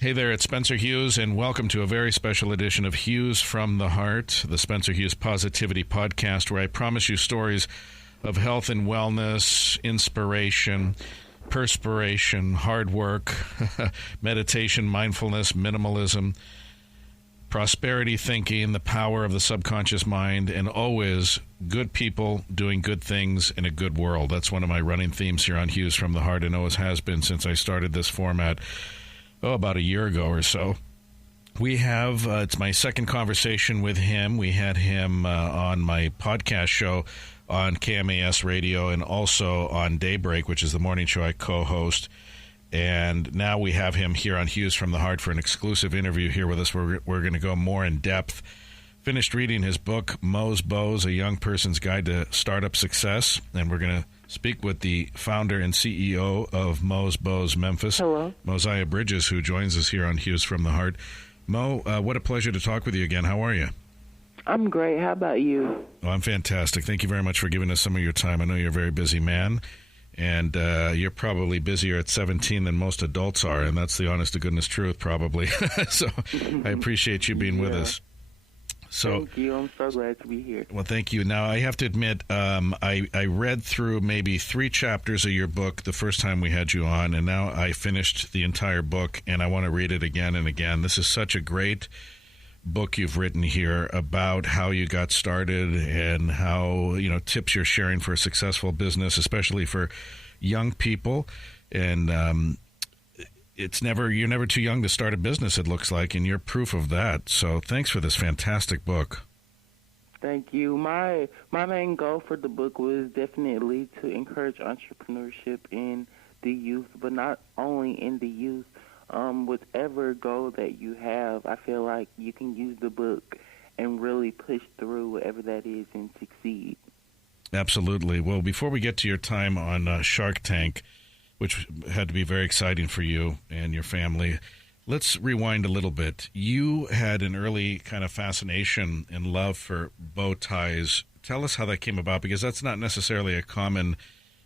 Hey there, it's Spencer Hughes, and welcome to a very special edition of Hughes From The Heart, the Spencer Hughes Positivity Podcast, where I promise you stories of health and wellness, inspiration, perspiration, hard work, meditation, mindfulness, minimalism, prosperity thinking, the power of the subconscious mind, and always good people doing good things in a good world. That's one of my running themes here on Hughes From The Heart, and always has been since I started this format about a year ago or so. We have, it's my second conversation with him. We had him on my podcast show on KMAS Radio and also on Daybreak, which is the morning show I co-host. And now we have him here on Hughes From The Heart for an exclusive interview here with us. We're going to go more in depth. Finished reading his book, Mo's Bows, A Young Person's Guide to Startup Success. And we're going to speak with the founder and CEO of Mo's Bows Memphis, Hello. Moziah Bridges, who joins us here on Hughes From The Heart. Mo, what a pleasure to talk with you again. How are you? I'm great. How about you? Oh, I'm fantastic. Thank you very much for giving us some of your time. I know you're a very busy man, and you're probably busier at 17 than most adults are, and that's the honest-to-goodness truth, probably. So I appreciate you being with us. So, thank you. I'm so glad to be here. Well, thank you. Now, I have to admit, I read through maybe 3 chapters of your book the first time we had you on, and now I finished the entire book, and I want to read it again and again. This is such a great book you've written here about how you got started and how, tips you're sharing for a successful business, especially for young people. And you're never too young to start a business, it looks like, and you're proof of that. So thanks for this fantastic book. Thank you. My main goal for the book was definitely to encourage entrepreneurship in the youth, but not only in the youth. Whatever goal that you have, I feel like you can use the book and really push through whatever that is and succeed. Absolutely. Well, before we get to your time on Shark Tank, which had to be very exciting for you and your family, let's rewind a little bit. You had an early kind of fascination and love for bow ties. Tell us how that came about, because that's not necessarily a common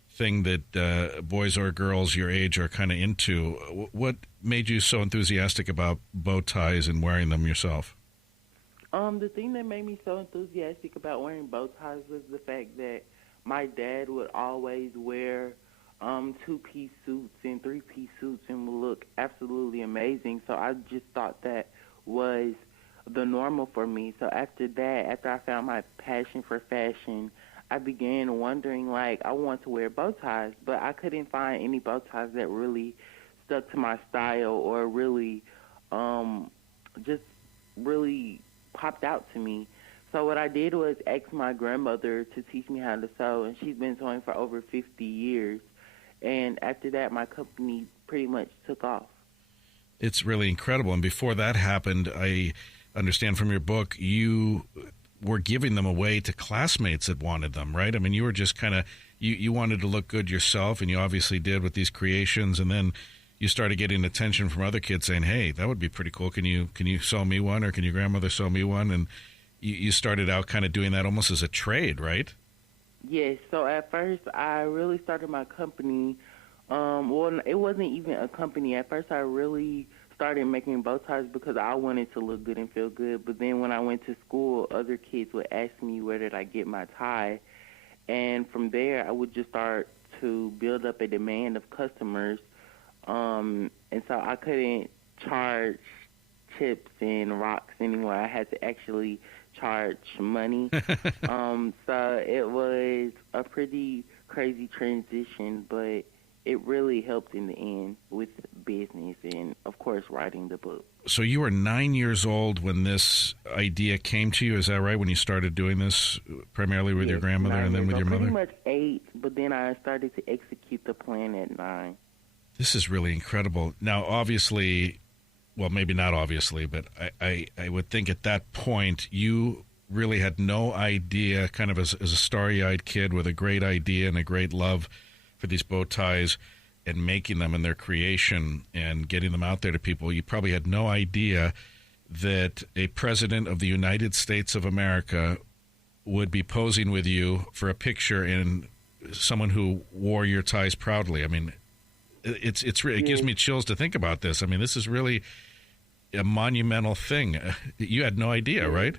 thing that boys or girls your age are kind of into. What made you so enthusiastic about bow ties and wearing them yourself? The thing that made me so enthusiastic about wearing bow ties was the fact that my dad would always wear 2-piece suits and 3-piece suits and would look absolutely amazing. So I just thought that was the normal for me. So after I found my passion for fashion, I began wondering, I want to wear bow ties, but I couldn't find any bow ties that really stuck to my style or really just really popped out to me. So what I did was ask my grandmother to teach me how to sew, and she's been sewing for over 50 years. And after that, my company pretty much took off. It's really incredible. And before that happened, I understand from your book, you were giving them away to classmates that wanted them, right? I mean, you were just kind of, you wanted to look good yourself, and you obviously did with these creations. And then you started getting attention from other kids saying, hey, that would be pretty cool. Can you sew me one, or can your grandmother sew me one? And you started out kind of doing that almost as a trade, right? Yes. So at first, I really started my company. Well, it wasn't even a company. At first, I really started making bow ties because I wanted to look good and feel good. But then when I went to school, other kids would ask me where did I get my tie. And from there, I would just start to build up a demand of customers. And so I couldn't charge chips and rocks anymore. I had to actually charge money. So it was a pretty crazy transition, but it really helped in the end with business and, of course, writing the book. So you were 9 years old when this idea came to you, is that right, when you started doing this primarily with your grandmother and then with your mother? Pretty much 8, but then I started to execute the plan at 9. This is really incredible. Now, obviously, well, maybe not obviously, but I would think at that point you really had no idea, kind of as a starry-eyed kid with a great idea and a great love for these bow ties and making them and their creation and getting them out there to people. You probably had no idea that a president of the United States of America would be posing with you for a picture in someone who wore your ties proudly. I mean, It gives me chills to think about this. I mean, this is really a monumental thing. You had no idea, right?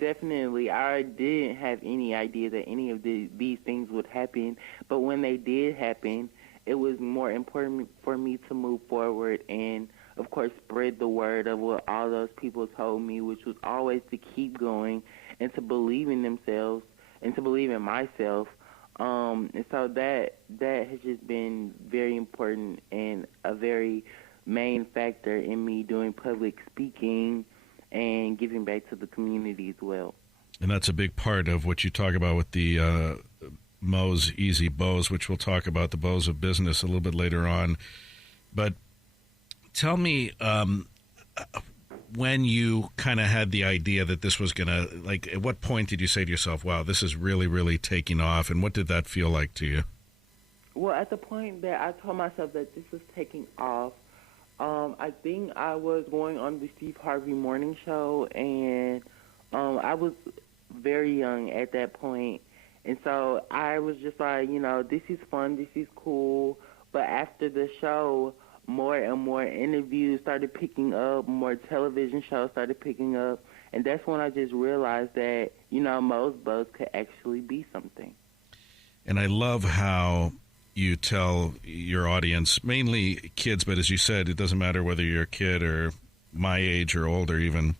Definitely. I didn't have any idea that any of these things would happen, but when they did happen, it was more important for me to move forward and, of course, spread the word of what all those people told me, which was always to keep going and to believe in themselves and to believe in myself. And so that has just been very important and a very main factor in me doing public speaking and giving back to the community as well. And that's a big part of what you talk about with the Mo's Easy Bows, which we'll talk about, the bows of business, a little bit later on. But tell me, when you kind of had the idea that this was going to, like, at what point did you say to yourself, wow, this is really, really taking off? And what did that feel like to you? Well, at the point that I told myself that this was taking off, I think I was going on the Steve Harvey morning show, and I was very young at that point. And so I was just like, this is fun, this is cool. But after the show, more and more interviews started picking up, more television shows started picking up. And that's when I just realized that, Mo's Bows could actually be something. And I love how you tell your audience, mainly kids, but as you said, it doesn't matter whether you're a kid or my age or older even.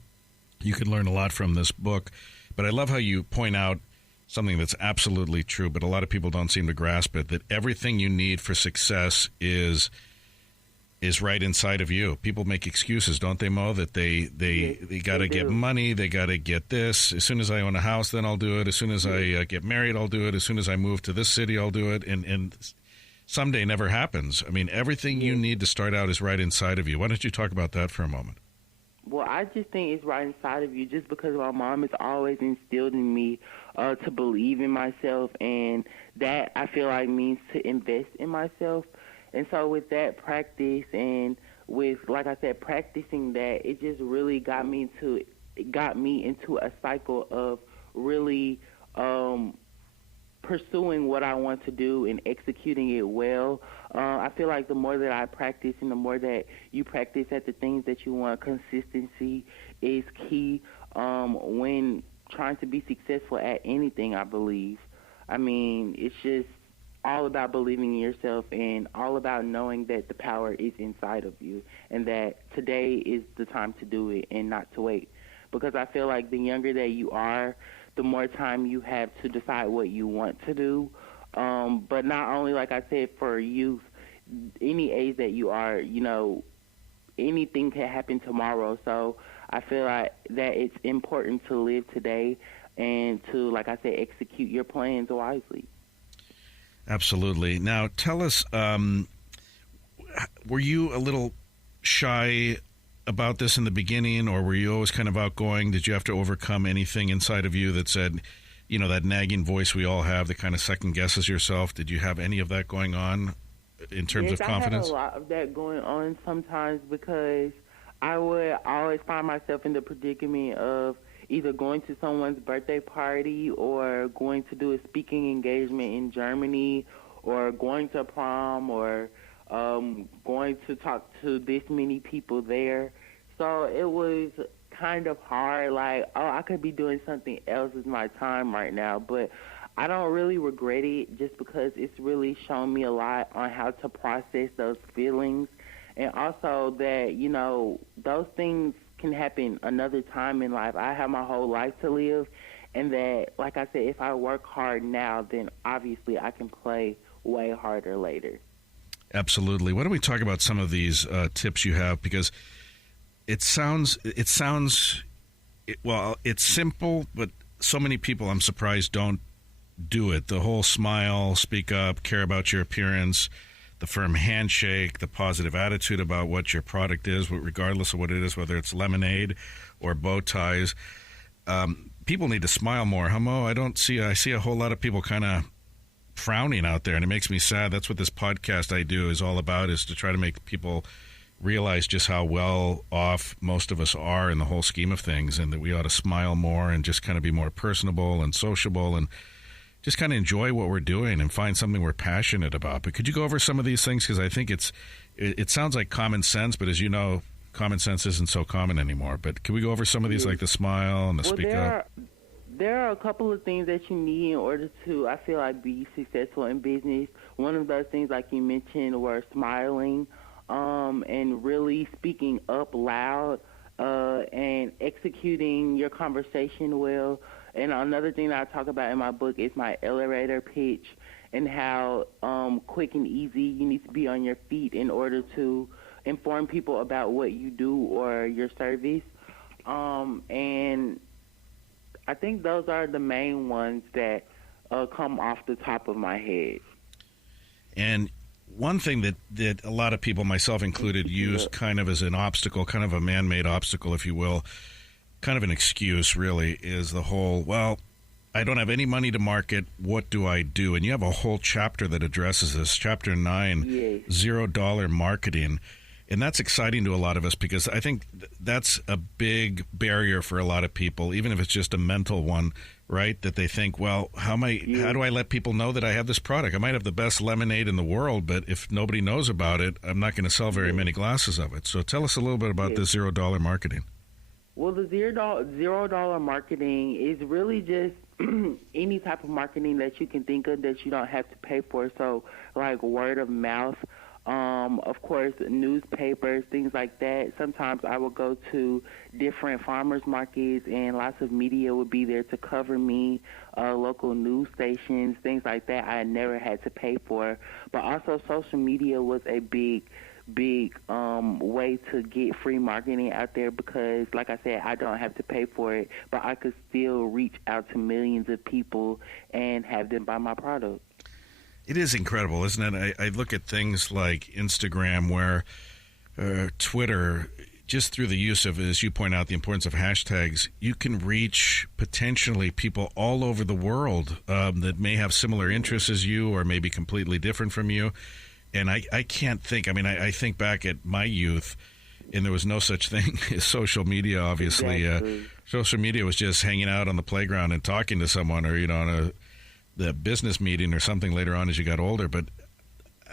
You can learn a lot from this book. But I love how you point out something that's absolutely true, but a lot of people don't seem to grasp it, that everything you need for success is right inside of you. People make excuses, don't they, Mo, that they got to get money, they got to get this. As soon as I own a house, then I'll do it. As soon as I get married, I'll do it. As soon as I move to this city, I'll do it. And someday never happens. I mean, everything you need to start out is right inside of you. Why don't you talk about that for a moment? Well, I just think it's right inside of you just because my mom has always instilled in me to believe in myself, and that I feel like means to invest in myself. And so with that practice and with, like I said, practicing that, it just really got me into a cycle of really pursuing what I want to do and executing it well. I feel like the more that I practice and the more that you practice at the things that you want, consistency is key when trying to be successful at anything, I believe. I mean, it's just all about believing in yourself and all about knowing that the power is inside of you and that today is the time to do it and not to wait. Because I feel like the younger that you are, the more time you have to decide what you want to do. But not only, like I said, for youth, any age that you are, anything can happen tomorrow. So I feel like that it's important to live today and to, like I said, execute your plans wisely. Absolutely. Now, tell us, were you a little shy about this in the beginning, or were you always kind of outgoing? Did you have to overcome anything inside of you that said, that nagging voice we all have that kind of second guesses yourself? Did you have any of that going on in terms of confidence? I had a lot of that going on sometimes because I would always find myself in the predicament of either going to someone's birthday party or going to do a speaking engagement in Germany or going to prom or going to talk to this many people there. So it was kind of hard, like, I could be doing something else with my time right now, but I don't really regret it just because it's really shown me a lot on how to process those feelings and also that, those things can happen another time in life. I have my whole life to live, and that, like I said, if I work hard now, then obviously I can play way harder later. Absolutely. Why don't we talk about some of these tips you have? Because it's simple, but so many people, I'm surprised, don't do it. The whole smile, speak up, care about your appearance, the firm handshake, the positive attitude about what your product is, regardless of what it is, whether it's lemonade or bow ties. People need to smile more. Mo, I see a whole lot of people kind of frowning out there, and it makes me sad. That's what this podcast I do is all about, is to try to make people realize just how well off most of us are in the whole scheme of things, and that we ought to smile more and just kind of be more personable and sociable and just kind of enjoy what we're doing and find something we're passionate about. But could you go over some of these things? Because I think it sounds like common sense, but as you know, common sense isn't so common anymore. But can we go over some of these, like the smile and the speak up? There are a couple of things that you need in order to, I feel like, be successful in business. One of those things, like you mentioned, were smiling and really speaking up loud and executing your conversation well. And another thing that I talk about in my book is my elevator pitch and how quick and easy you need to be on your feet in order to inform people about what you do or your service. And I think those are the main ones that come off the top of my head. And one thing that a lot of people, myself included, use kind of as an obstacle, kind of a man-made obstacle, if you will, kind of an excuse, really, is the whole, well, I don't have any money to market. What do I do? And you have a whole chapter that addresses this, Chapter 9, Yes. $0 marketing. And that's exciting to a lot of us because I think that's a big barrier for a lot of people, even if it's just a mental one, right? That they think, well, how do I let people know that I have this product? I might have the best lemonade in the world, but if nobody knows about it, I'm not going to sell very many glasses of it. So tell us a little bit about this $0 marketing. Well, the $0 marketing is really just any type of marketing that you can think of that you don't have to pay for. So, like word of mouth. Of course, newspapers, things like that. Sometimes I will go to different farmers markets and lots of media would be there to cover me, local news stations, things like that I never had to pay for. But also social media was a big way to get free marketing out there because, like I said, I don't have to pay for it, but I could still reach out to millions of people and have them buy my product. It is incredible, isn't it? I look at things like Instagram where Twitter, just through the use of, as you point out, the importance of hashtags, you can reach potentially people all over the world that may have similar interests as you or maybe completely different from you. And I can't think, I think back at my youth, and there was no such thing as social media, obviously. Exactly. Social media was just hanging out on the playground and talking to someone or, on the business meeting or something later on as you got older. But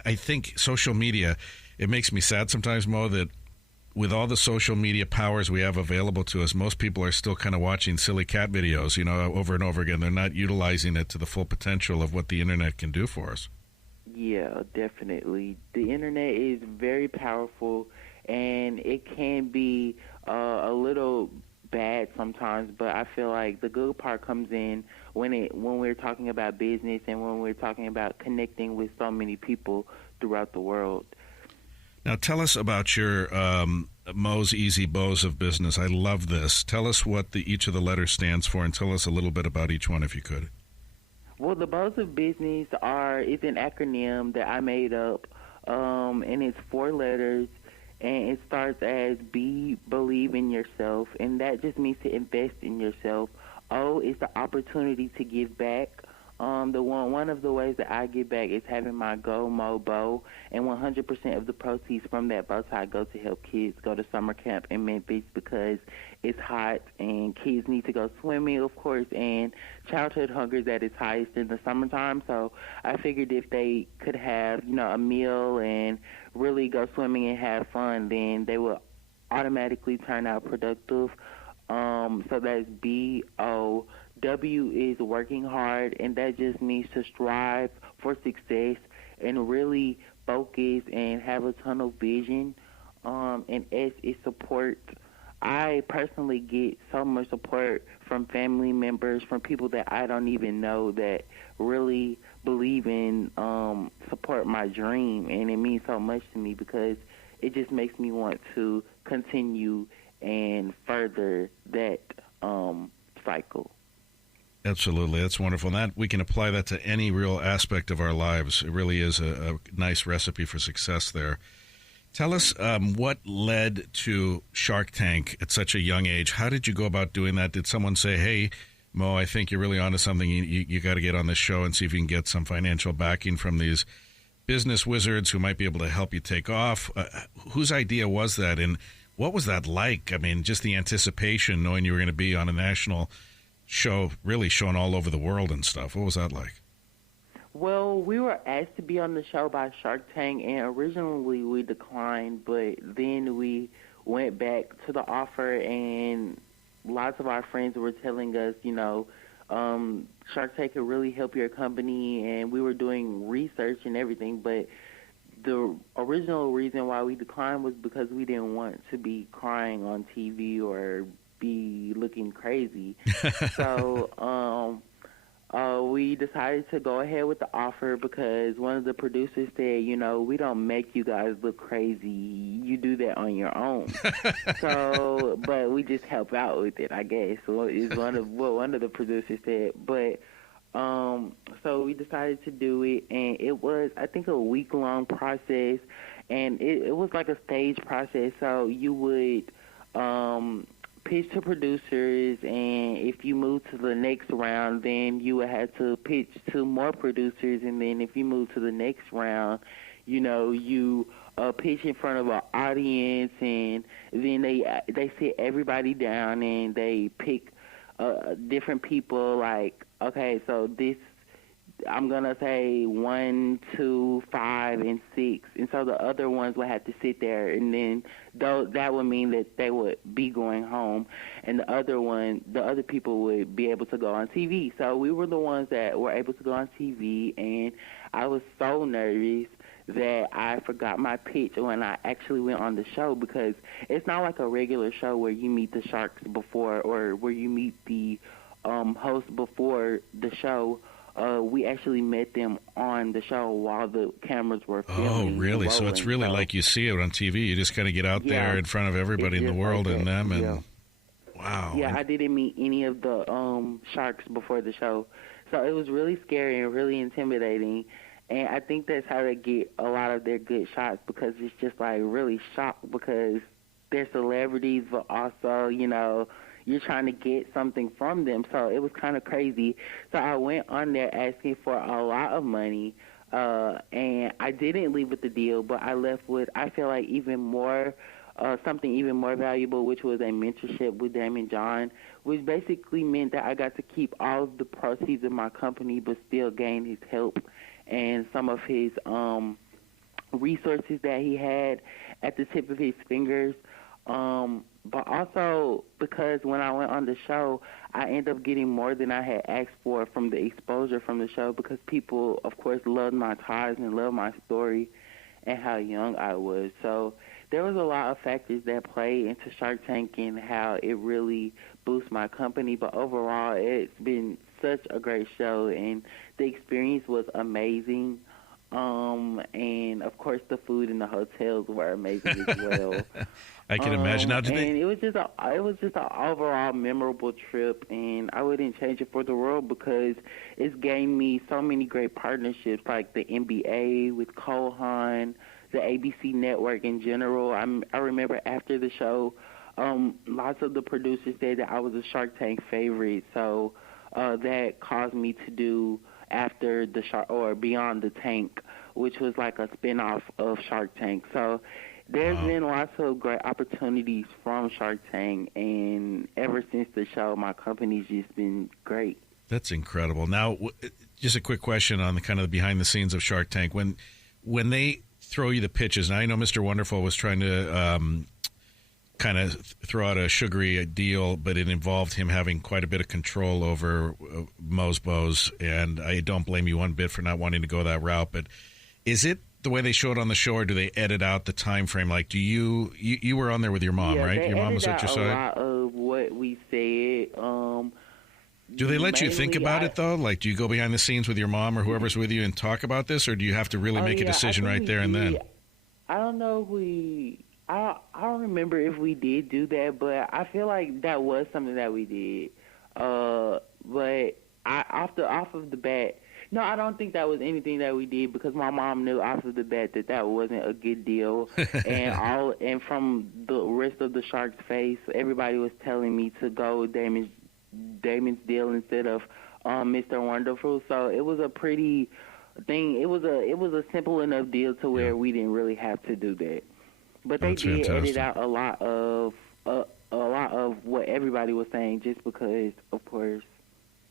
I think social media, it makes me sad sometimes, Mo, that with all the social media powers we have available to us, most people are still kind of watching silly cat videos, over and over again. They're not utilizing it to the full potential of what the internet can do for us. Yeah, definitely. The internet is very powerful, and it can be a little bad sometimes, but I feel like the good part comes in when we're talking about business and when we're talking about connecting with so many people throughout the world. Now, tell us about your Mo's Easy Bows of Business. I love this. Tell us what each of the letters stands for, and tell us a little bit about each one, if you could. Well, the Bows of Business is an acronym that I made up, and it's 4 letters. And it starts as B, believe in yourself, and that just means to invest in yourself. O is the opportunity to give back. One of the ways that I give back is having my Go Mo bow, and 100% of the proceeds from that bow tie go to help kids go to summer camp in Memphis because it's hot and kids need to go swimming, of course, and childhood hunger is at its highest in the summertime. So I figured if they could have, a meal and really go swimming and have fun, then they will automatically turn out productive. So that's B-O. W is working hard, and that just means to strive for success and really focus and have a tunnel vision. And S is support. I personally get so much support from family members, from people that I don't even know that really believe in, support my dream. And it means so much to me because it just makes me want to continue and further that cycle. Absolutely. That's wonderful. And that we can apply that to any real aspect of our lives. It really is a nice recipe for success there. Tell us what led to Shark Tank at such a young age. How did you go about doing that? Did someone say, hey, Mo, I think you're really onto something. You got to get on this show and see if you can get some financial backing from these business wizards who might be able to help you take off? Whose idea was that? And what was that like? Just the anticipation, knowing you were going to be on a national show, really shown all over the world and stuff. What was that like? Well, we were asked to be on the show by Shark Tank, and originally we declined, but then we went back to the offer, and lots of our friends were telling us, Shark Tank could really help your company, and we were doing research and everything, but the original reason why we declined was because we didn't want to be crying on TV or be looking crazy. So we decided to go ahead with the offer because one of the producers said, we don't make you guys look crazy. You do that on your own. So, but we just help out with it, I guess. So is one of what one of the producers said. But so we decided to do it, and it was, I think, a week-long process, and it was like a stage process. So you would pitch to producers, and if you move to the next round, then you would have to pitch to more producers, and then if you move to the next round, you pitch in front of an audience, and then they sit everybody down and they pick different people. Like, okay, so this, I'm gonna say 1, 2, 5, and 6, and so the other ones would have to sit there, and then that would mean that they would be going home, and the other people would be able to go on TV. So we were the ones that were able to go on TV, and I was so nervous that I forgot my pitch when I actually went on the show, because it's not like a regular show where you meet the sharks before, or where you meet the host before the show. We actually met them on the show while the cameras were filming. Oh, really? So it's really like you see it on TV. You just kind of get out there in front of everybody in the world and them. And wow. Yeah, I didn't meet any of the sharks before the show. So it was really scary and really intimidating. And I think that's how they get a lot of their good shots, because it's just like really shocked, because they're celebrities, but also, you're trying to get something from them. So it was kind of crazy. So I went on there asking for a lot of money, and I didn't leave with the deal, but I left with, I feel like, even more, something even more valuable, which was a mentorship with Damon John, which basically meant that I got to keep all of the proceeds of my company, but still gain his help and some of his resources that he had at the tip of his fingers. But also because when I went on the show, I ended up getting more than I had asked for from the exposure from the show, because people, of course, loved my ties and loved my story and how young I was. So there was a lot of factors that play into Shark Tank and how it really boosts my company. But overall, it's been such a great show, and the experience was amazing. And of course the food in the hotels were amazing as well. I can imagine. Now, it was just an overall memorable trip, and I wouldn't change it for the world, because it's gained me so many great partnerships, like the NBA with Kohan, the ABC network in general. I remember after the show, lots of the producers said that I was a Shark Tank favorite, so that caused me to do After the Shark, or Beyond the Tank, which was like a spinoff of Shark Tank. So there's been lots of great opportunities from Shark Tank, and ever since the show, my company's just been great. That's incredible. Now, just a quick question on the kind of the behind the scenes of Shark Tank. When they throw you the pitches, and I know Mr. Wonderful was trying to kind of throw out a sugary deal, but it involved him having quite a bit of control over Mosbos, and I don't blame you one bit for not wanting to go that route. But is it the way they show it on the show, or do they edit out the time frame? Like, do you were on there with your mom, right? Your mom was at your side. A lot of what we said. Do they let you think about it, though? Like, do you go behind the scenes with your mom or whoever's with you and talk about this, or do you have to really make a decision right there and then? I don't know if I don't remember if we did do that, but I feel like that was something that we did. But off of the bat, no, I don't think that was anything that we did, because my mom knew off of the bat that wasn't a good deal, and from the rest of the Sharks' face, everybody was telling me to go with Damon's deal instead of Mr. Wonderful. So it was a pretty thing. It was a simple enough deal to where we didn't really have to do that. But they did edit out a lot of what everybody was saying, just because, of course.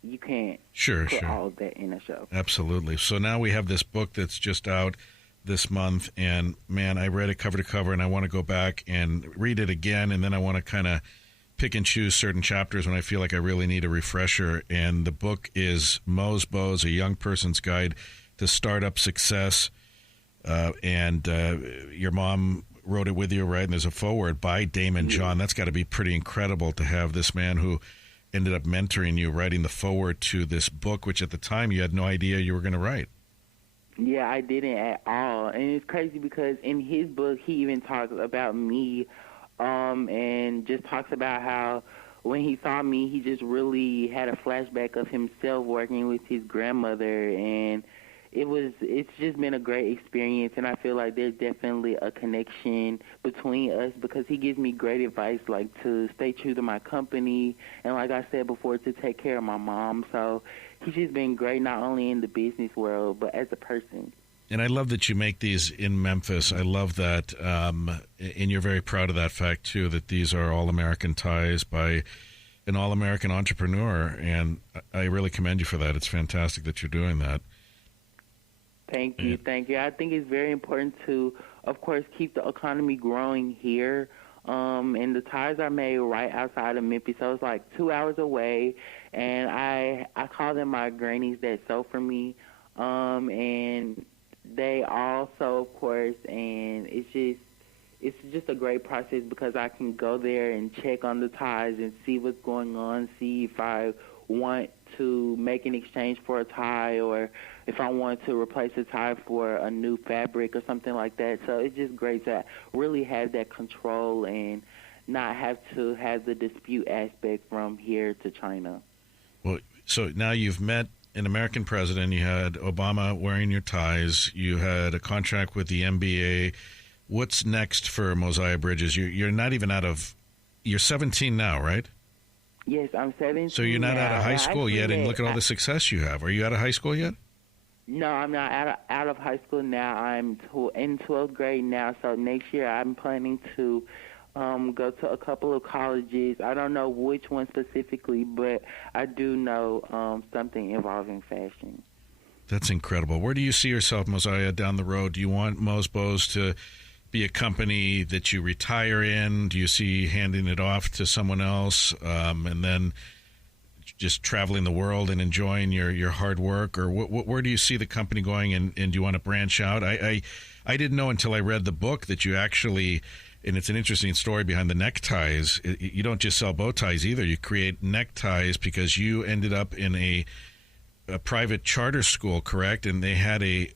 you can't Sure. put all of that in a show. Absolutely. So now we have this book that's just out this month, and man, I read it cover to cover, and I want to go back and read it again, and then I want to kind of pick and choose certain chapters when I feel like I really need a refresher. And the book is Mo's Bows, A Young Person's Guide to Startup Success. And your mom wrote it with you, right? And there's a foreword by Damon John. That's got to be pretty incredible to have this man who ended up mentoring you writing the foreword to this book, which at the time you had no idea you were going to write. Yeah, I didn't at all. And it's crazy because in his book, he even talks about me and just talks about how when he saw me, he just really had a flashback of himself working with his grandmother. And it's just been a great experience. And I feel like there's definitely a connection between us because he gives me great advice, like to stay true to my company. And like I said before, to take care of my mom. So he's just been great, not only in the business world, but as a person. And I love that you make these in Memphis. I love that, and you're very proud of that fact, too, that these are all-American ties by an all-American entrepreneur, and I really commend you for that. It's fantastic that you're doing that. Thank you. I think it's very important to, of course, keep the economy growing here, and the ties are made right outside of Memphis, so it's like 2 hours away, and I call them my grannies that sew for me, and they also, of course, and it's just a great process because I can go there and check on the ties and see what's going on, see if I want to make an exchange for a tie or if I want to replace a tie for a new fabric or something like that. So it's just great to really have that control and not have to have the dispute aspect from here to China. Well, so now you've met an American president, you had Obama wearing your ties, you had a contract with the NBA. What's next for Moziah Bridges? You're not even you're 17 now, right? Yes, I'm 17. So you're not out of high school yet, and look at all the success you have. Are you out of high school yet? No, I'm not out of high school now. I'm in 12th grade now, so next year I'm planning to go to a couple of colleges. I don't know which one specifically, but I do know something involving fashion. That's incredible. Where do you see yourself, Moziah, down the road? Do you want Mo's Bows to be a company that you retire in? Do you see handing it off to someone else and then just traveling the world and enjoying your hard work? Or where do you see the company going, and do you want to branch out? I didn't know until I read the book that you actually, and it's an interesting story behind the neckties. You don't just sell bow ties either. You create neckties because you ended up in a private charter school, correct? And they had a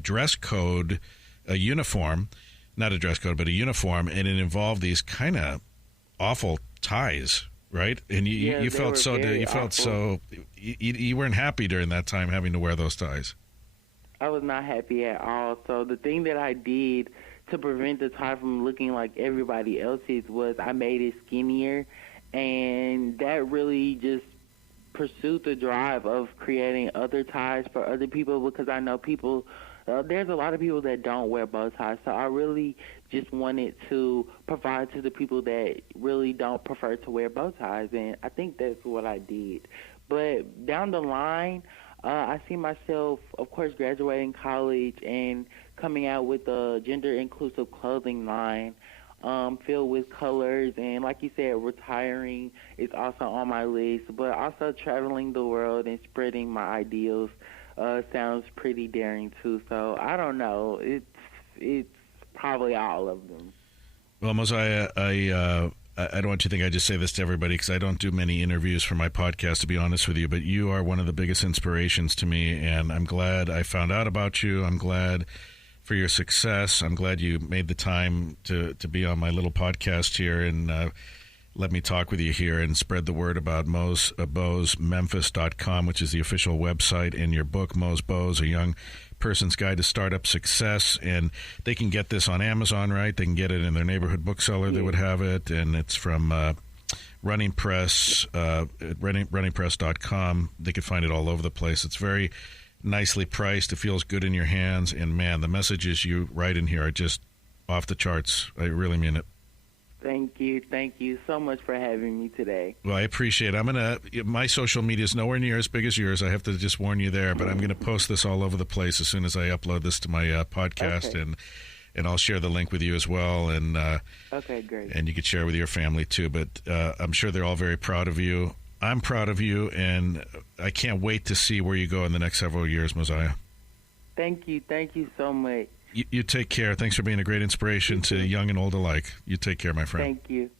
dress code, a uniform, not a dress code, but a uniform, and it involved these kind of awful ties, right? And you felt so you weren't happy during that time having to wear those ties. I was not happy at all. So the thing that I did to prevent the tie from looking like everybody else's was I made it skinnier, and that really just pursued the drive of creating other ties for other people because I know people. There's a lot of people that don't wear bow ties, so I really just wanted to provide to the people that really don't prefer to wear bow ties, and I think that's what I did. But down the line, I see myself, of course, graduating college and coming out with a gender-inclusive clothing line filled with colors, and like you said, retiring is also on my list, but also traveling the world and spreading my ideals sounds pretty daring too. So I don't know. It's probably all of them. Well, Moziah, I don't want you to think I just say this to everybody because I don't do many interviews for my podcast, to be honest with you, but you are one of the biggest inspirations to me, and I'm glad I found out about you. I'm glad for your success. I'm glad you made the time to be on my little podcast here and let me talk with you here and spread the word about Mo's Bows, Memphis.com, which is the official website, and your book, Mo's Bows, A Young Person's Guide to Startup Success. And they can get this on Amazon, right? They can get it in their neighborhood bookseller that would have it. And it's from Running Press, runningpress.com. They can find it all over the place. It's very nicely priced. It feels good in your hands. And, man, the messages you write in here are just off the charts. I really mean it. Thank you. Thank you so much for having me today. Well, I appreciate it. My social media is nowhere near as big as yours. I have to just warn you there, but I'm going to post this all over the place as soon as I upload this to my podcast, Okay. and I'll share the link with you as well, and Okay, great. and you could share with your family too. But I'm sure they're all very proud of you. I'm proud of you, and I can't wait to see where you go in the next several years, Moziah. Thank you. Thank you so much. You take care. Thanks for being a great inspiration to young and old alike. You take care, my friend. Thank you.